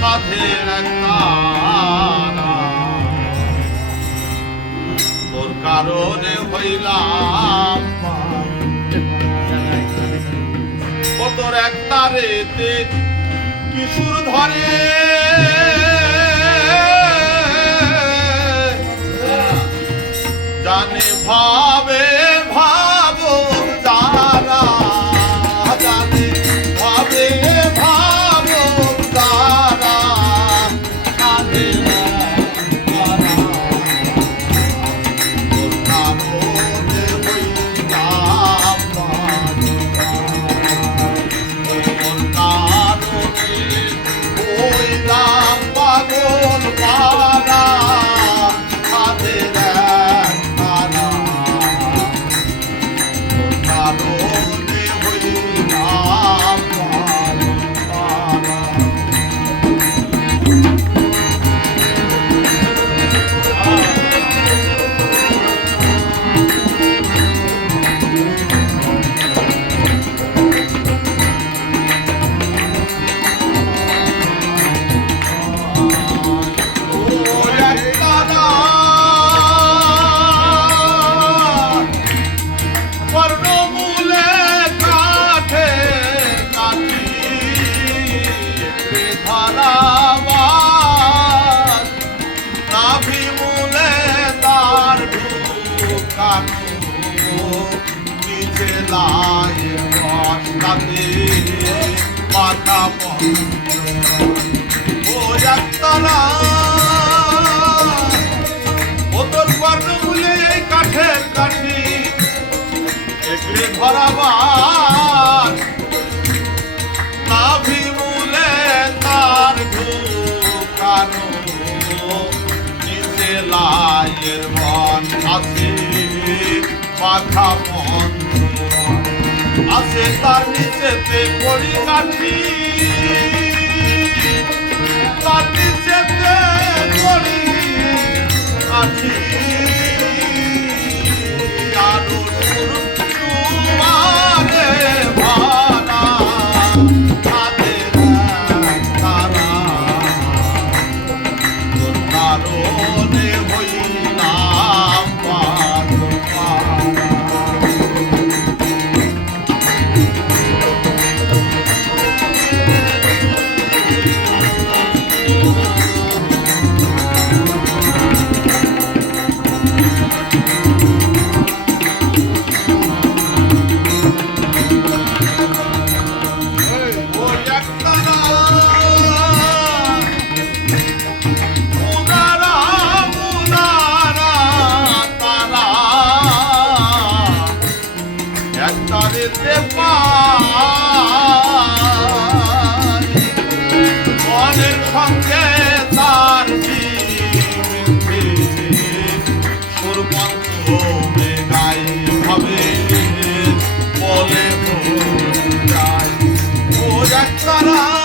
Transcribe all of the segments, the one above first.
সাধের তারা তোর কারণে হইলাম ও তোর এক তারেতে কিশোর ধরে। জানে ভাবো বসাতে মাথা পঞ্চ ও যাত্রা ও তোর কর্ণমূলে এই কাঠের কাঠি। একলে ধরাবার নাভিমূলে তার ঢুকানো। নিচে লাইয়ের মন আছে, মাথা মন আছে তার নিচেতে পড়ি কাঠি। তার নিচেতে সঙ্গে তার গাই হবে বলে ও একতারা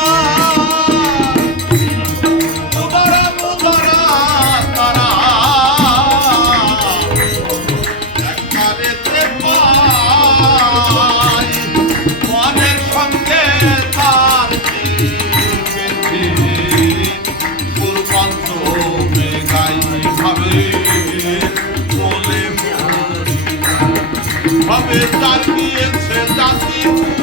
天辰大地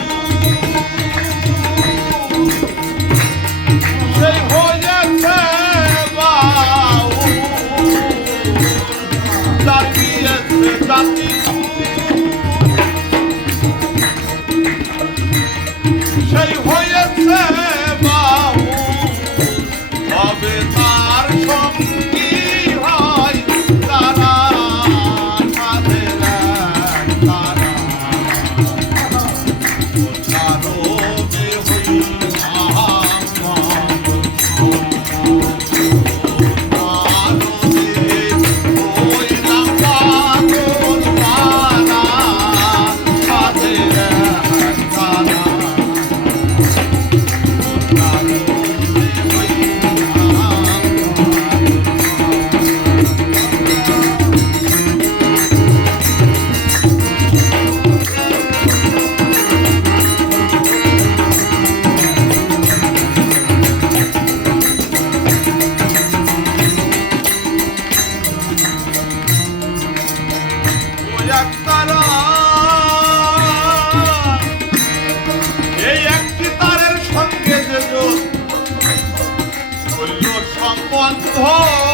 Oh.